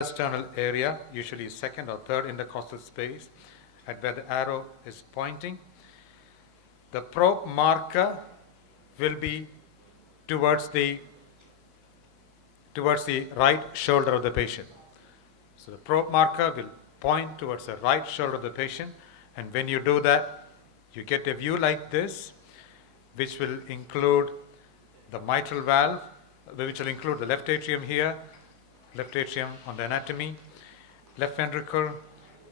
Sternal area, usually second or third intercostal space, at where the arrow is pointing. The probe marker will be towards the right shoulder of the patient. So the probe marker will point towards the right shoulder of the patient, and when you do that, you get a view like this, which will include the mitral valve, which will include the left atrium here, left atrium on the anatomy, left ventricle,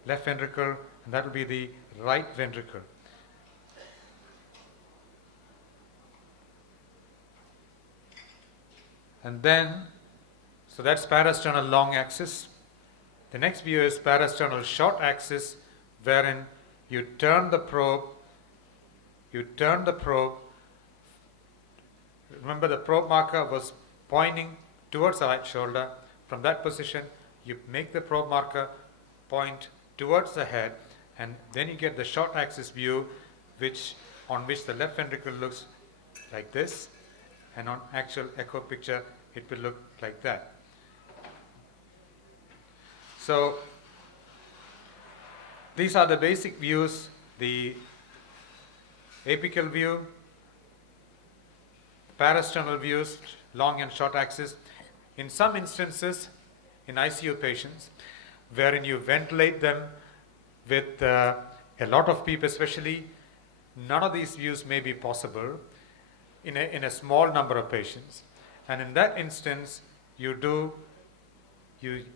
and that will be the right ventricle. And then, so that's parasternal long axis. The next view is parasternal short axis, wherein you turn the probe. Remember, the probe marker was pointing towards the right shoulder. From that position, you make the probe marker point towards the head, and then you get the short axis view, on which the left ventricle looks like this, and on actual echo picture, it will look like that. So these are the basic views: the apical view, parasternal views, long and short axis. In some instances, in ICU patients, wherein you ventilate them with a lot of PEEP especially, none of these views may be possible in a small number of patients. And in that instance, you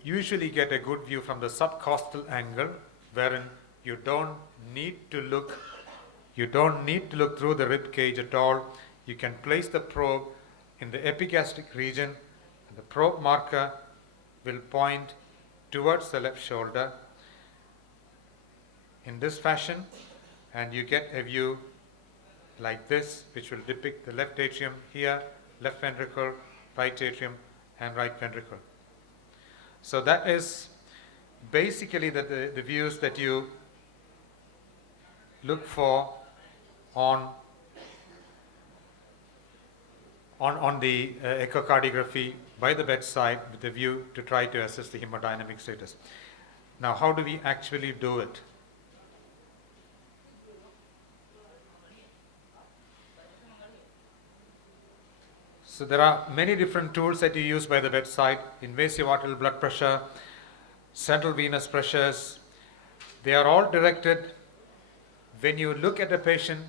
usually get a good view from the subcostal angle, wherein you don't need to look through the rib cage at all. You can place the probe in the epigastric region. The probe marker will point towards the left shoulder in this fashion, and you get a view like this, which will depict the left atrium here, left ventricle, right atrium, and right ventricle. So that is basically the views that you look for on the echocardiography by the bedside, with the view to try to assess the hemodynamic status. Now, how do we actually do it? So there are many different tools that you use by the bedside: invasive arterial blood pressure, central venous pressures. They are all directed when you look at a patient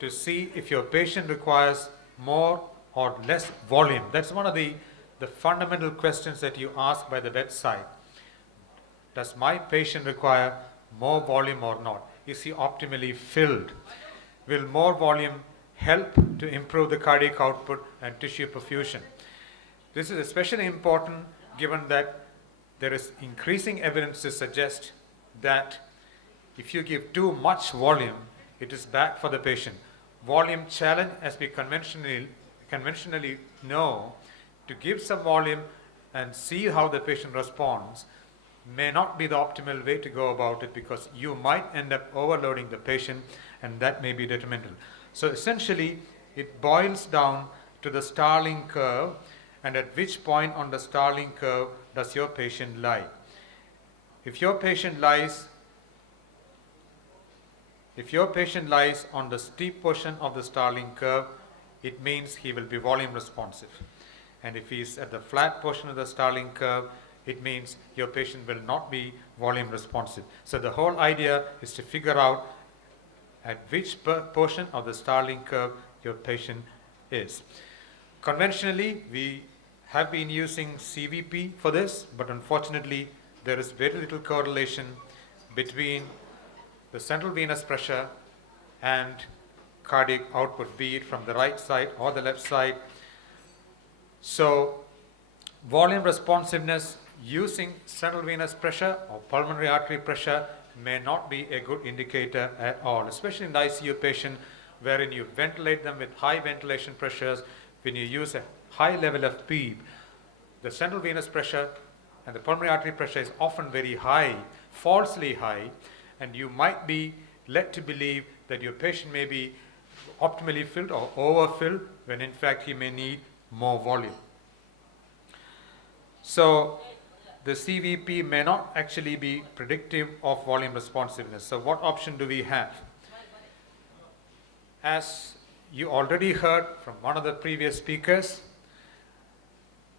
to see if your patient requires more or less volume. That's one of the fundamental questions that you ask by the bedside. Does my patient require more volume or not? Is he optimally filled? Will more volume help to improve the cardiac output and tissue perfusion? This is especially important given that there is increasing evidence to suggest that if you give too much volume, it is bad for the patient. Volume challenge, as we conventionally know, to give some volume and see how the patient responds, may not be the optimal way to go about it, because you might end up overloading the patient, and that may be detrimental. So essentially, it boils down to the Starling curve, and at which point on the Starling curve does your patient lie. If your patient lies on the steep portion of the Starling curve, it means he will be volume responsive. And if he is at the flat portion of the Starling curve, it means your patient will not be volume responsive. So the whole idea is to figure out at which portion of the Starling curve your patient is. Conventionally, we have been using CVP for this, but unfortunately, there is very little correlation between the central venous pressure and cardiac output, be it from the right side or the left side. So volume responsiveness using central venous pressure or pulmonary artery pressure may not be a good indicator at all, especially in the ICU patient, wherein you ventilate them with high ventilation pressures. When you use a high level of PEEP, the central venous pressure and the pulmonary artery pressure is often very high, falsely high, and you might be led to believe that your patient may be optimally filled or overfilled, when in fact he may need more volume. So the CVP may not actually be predictive of volume responsiveness. So what option do we have? As you already heard from one of the previous speakers,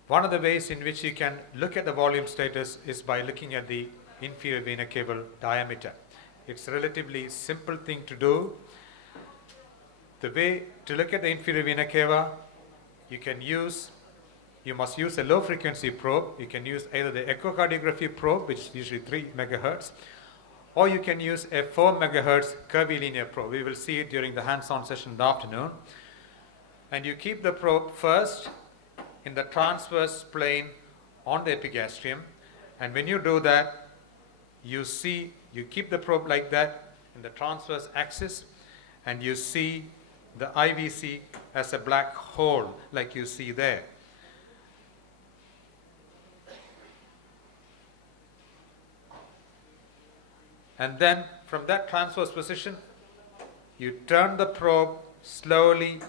one of the ways in which you can look at the volume status is by looking at the inferior vena cava diameter. It's a relatively simple thing to do. The way to look at the inferior vena cava, you must use a low frequency probe. You can use either the echocardiography probe, which is usually 3 megahertz, or you can use a 4 megahertz curvilinear probe. We will see it during the hands-on session in the afternoon. And you keep the probe first in the transverse plane on the epigastrium, and when you do that, you keep the probe like that in the transverse axis, and you see the IVC as a black hole like you see there. And then from that transverse position, you turn the probe slowly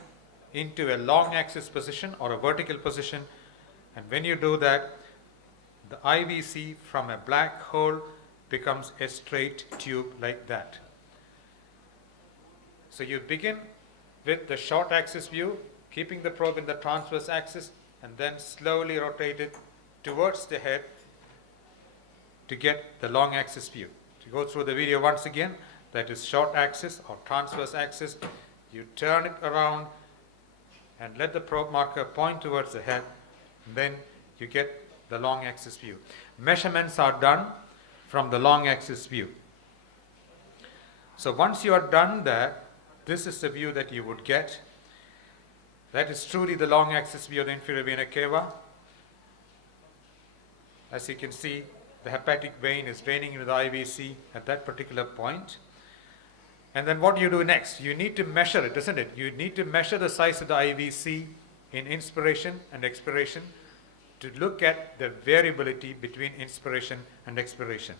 into a long axis position or a vertical position, and when you do that, the IVC from a black hole becomes a straight tube like that. So you begin with the short axis view, keeping the probe in the transverse axis, and then slowly rotate it towards the head to get the long axis view. To go through the video once again, that is short axis or transverse axis. You turn it around and let the probe marker point towards the head, then you get the long axis view. Measurements are done from the long axis view. So once you are done that, this is the view that you would get. That is truly the long axis view of the inferior vena cava. As you can see, the hepatic vein is draining into the IVC at that particular point. And then what do you do next? You need to measure it, isn't it? You need to measure the size of the IVC in inspiration and expiration to look at the variability between inspiration and expiration.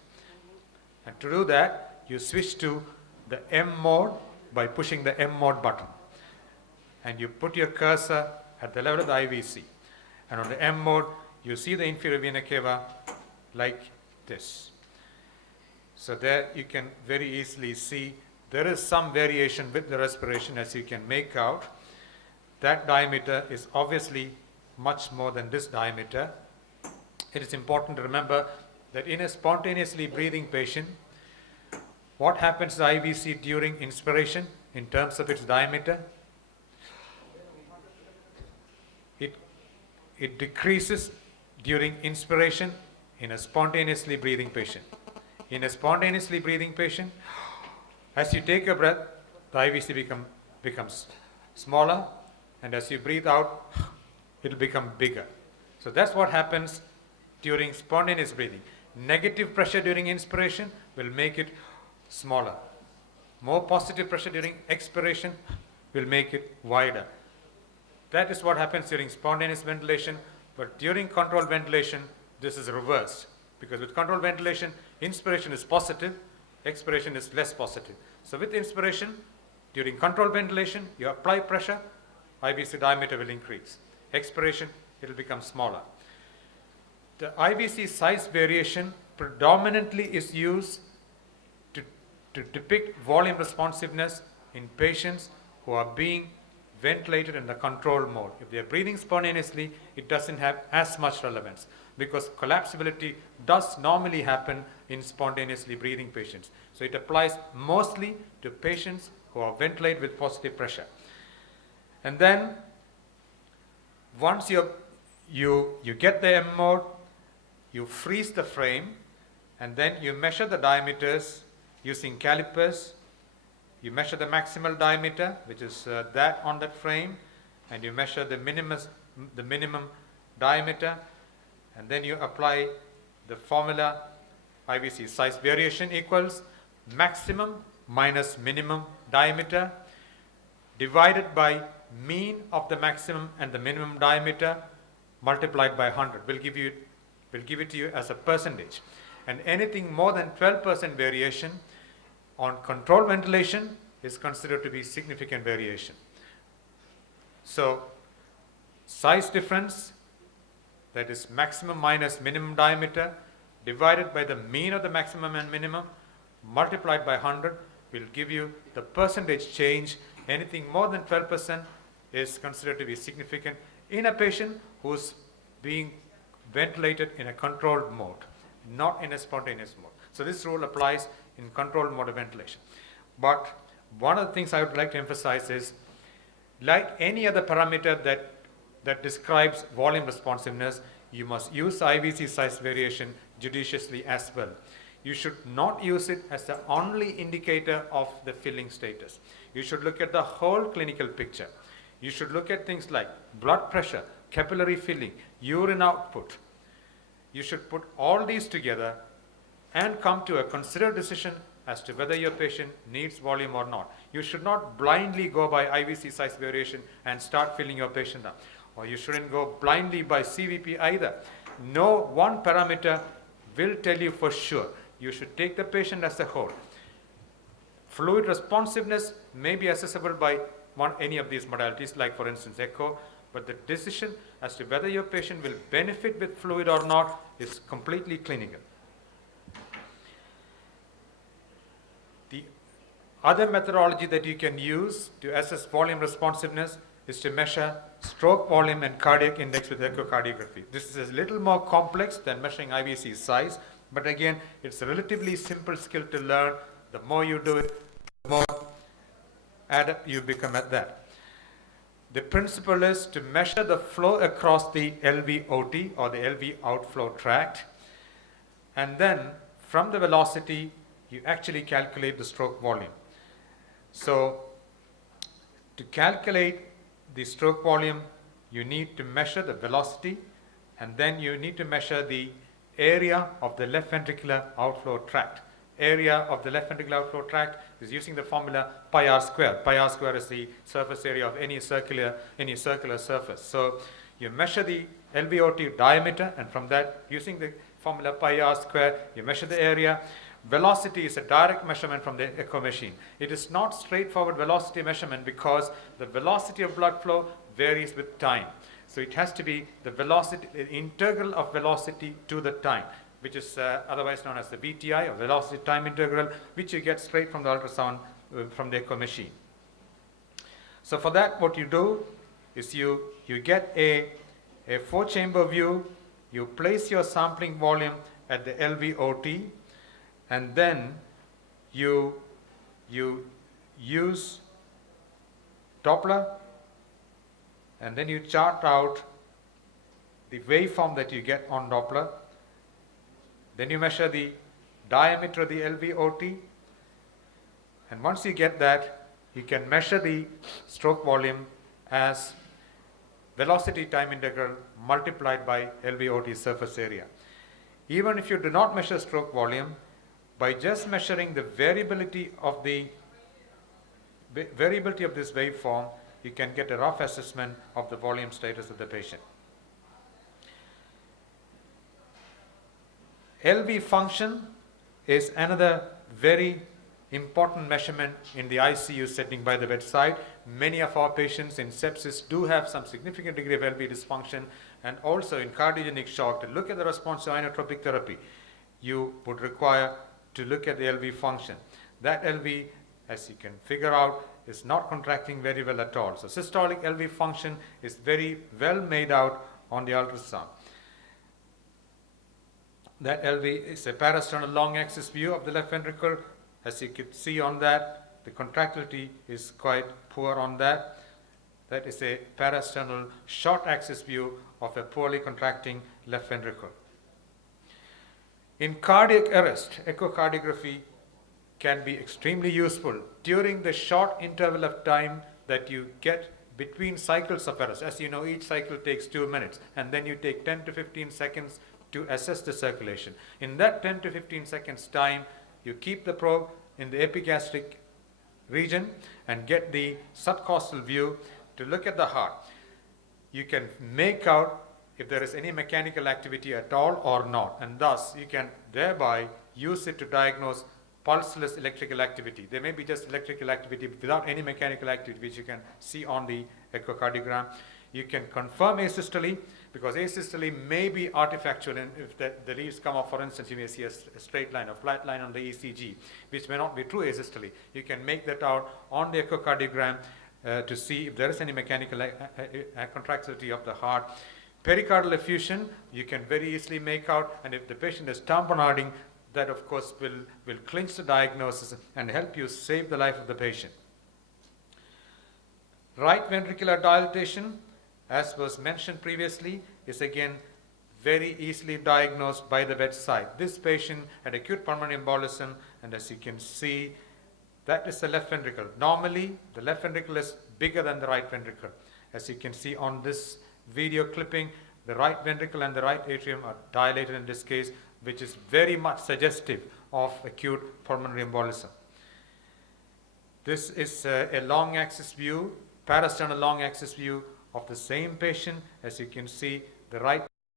And to do that, you switch to the M mode by pushing the M mode button. And you put your cursor at the level of the IVC. And on the M mode, you see the inferior vena cava like this. So there you can very easily see there is some variation with the respiration, as you can make out. That diameter is obviously much more than this diameter. It is important to remember that in a spontaneously breathing patient, what happens to the IVC during inspiration in terms of its diameter? It decreases during inspiration in a spontaneously breathing patient. In a spontaneously breathing patient, as you take a breath, the IVC becomes smaller, and as you breathe out, it will become bigger. So that's what happens during spontaneous breathing. Negative pressure during inspiration will make it smaller. More positive pressure during expiration will make it wider. That is what happens during spontaneous ventilation, but during controlled ventilation, this is reversed. Because with controlled ventilation, inspiration is positive, expiration is less positive. So with inspiration, during controlled ventilation, you apply pressure, IVC diameter will increase. Expiration, it will become smaller. The IVC size variation predominantly is used to depict volume responsiveness in patients who are being ventilated in the control mode. If they are breathing spontaneously, it doesn't have as much relevance because collapsibility does normally happen in spontaneously breathing patients. So it applies mostly to patients who are ventilated with positive pressure. And then once you get the M mode, you freeze the frame, and then you measure the diameters using calipers. You measure the maximal diameter, which is that on that frame, and you measure the minimum diameter, and then you apply the formula IVC size variation equals maximum minus minimum diameter divided by mean of the maximum and the minimum diameter multiplied by 100. We'll give it to you as a percentage. And anything more than 12% variation on controlled ventilation is considered to be significant variation. So size difference, that is maximum minus minimum diameter, divided by the mean of the maximum and minimum, multiplied by 100, will give you the percentage change. Anything more than 12% is considered to be significant in a patient who's being ventilated in a controlled mode, not in a spontaneous mode. So this rule applies in controlled mode of ventilation. But one of the things I would like to emphasize is, like any other parameter that describes volume responsiveness, you must use IVC size variation judiciously as well. You should not use it as the only indicator of the filling status. You should look at the whole clinical picture. You should look at things like blood pressure, capillary filling, urine output. You should put all these together and come to a considered decision as to whether your patient needs volume or not. You should not blindly go by IVC size variation and start filling your patient up. Or you shouldn't go blindly by CVP either. No one parameter will tell you for sure. You should take the patient as a whole. Fluid responsiveness may be accessible by any of these modalities, like for instance echo, but the decision as to whether your patient will benefit with fluid or not is completely clinical. The other methodology that you can use to assess volume responsiveness is to measure stroke volume and cardiac index with echocardiography. This is a little more complex than measuring IVC size, but again, it's a relatively simple skill to learn. The more you do it, the more adept you become at that. The principle is to measure the flow across the LVOT or the LV outflow tract, and then from the velocity, you actually calculate the stroke volume. So, to calculate the stroke volume, you need to measure the velocity, and then you need to measure the area of the left ventricular outflow tract. Area of the left ventricular outflow tract is using the formula pi r square. Pi r square is the surface area of any circular surface. So you measure the LVOT diameter, and from that, using the formula pi r square, you measure the area. Velocity is a direct measurement from the echo machine. It is not straightforward velocity measurement because the velocity of blood flow varies with time. So it has to be the velocity, the integral of velocity to the time, which is otherwise known as the VTI, or velocity time integral, which you get straight from the ultrasound from the echo machine. So for that, what you do is you get a 4-chamber view, you place your sampling volume at the LVOT, and then you use Doppler, and then you chart out the waveform that you get on Doppler. Then you measure the diameter of the LVOT, and once you get that, you can measure the stroke volume as velocity time integral multiplied by LVOT surface area. Even if you do not measure stroke volume, by just measuring the variability of this waveform, you can get a rough assessment of the volume status of the patient. LV function is another very important measurement in the ICU setting by the bedside. Many of our patients in sepsis do have some significant degree of LV dysfunction, and also in cardiogenic shock. To look at the response to inotropic therapy, you would require to look at the LV function. That LV, as you can figure out, is not contracting very well at all. So systolic LV function is very well made out on the ultrasound. That LV is a parasternal long axis view of the left ventricle. As you can see on that, the contractility is quite poor on that. That is a parasternal short axis view of a poorly contracting left ventricle. In cardiac arrest, echocardiography can be extremely useful during the short interval of time that you get between cycles of arrest. As you know, each cycle takes 2 minutes, and then you take 10 to 15 seconds to assess the circulation. In that 10 to 15 seconds time, you keep the probe in the epigastric region and get the subcostal view to look at the heart. You can make out if there is any mechanical activity at all or not, and thus you can thereby use it to diagnose pulseless electrical activity. There may be just electrical activity without any mechanical activity, which you can see on the echocardiogram. You can confirm asystole because asystole may be artifactual, and if the leads come up, for instance, you may see a straight line, a flat line on the ECG, which may not be true asystole. You can make that out on the echocardiogram to see if there is any mechanical contractility of the heart. Pericardial effusion, you can very easily make out, and if the patient is tamponading, that of course will clinch the diagnosis and help you save the life of the patient. Right ventricular dilatation, as was mentioned previously, is again very easily diagnosed by the bedside. This patient had acute pulmonary embolism, and as you can see, that is the left ventricle. Normally, the left ventricle is bigger than the right ventricle. As you can see on this video clipping, the right ventricle and the right atrium are dilated in this case, which is very much suggestive of acute pulmonary embolism. This is a long axis view, parasternal long axis view of the same patient. As you can see, the right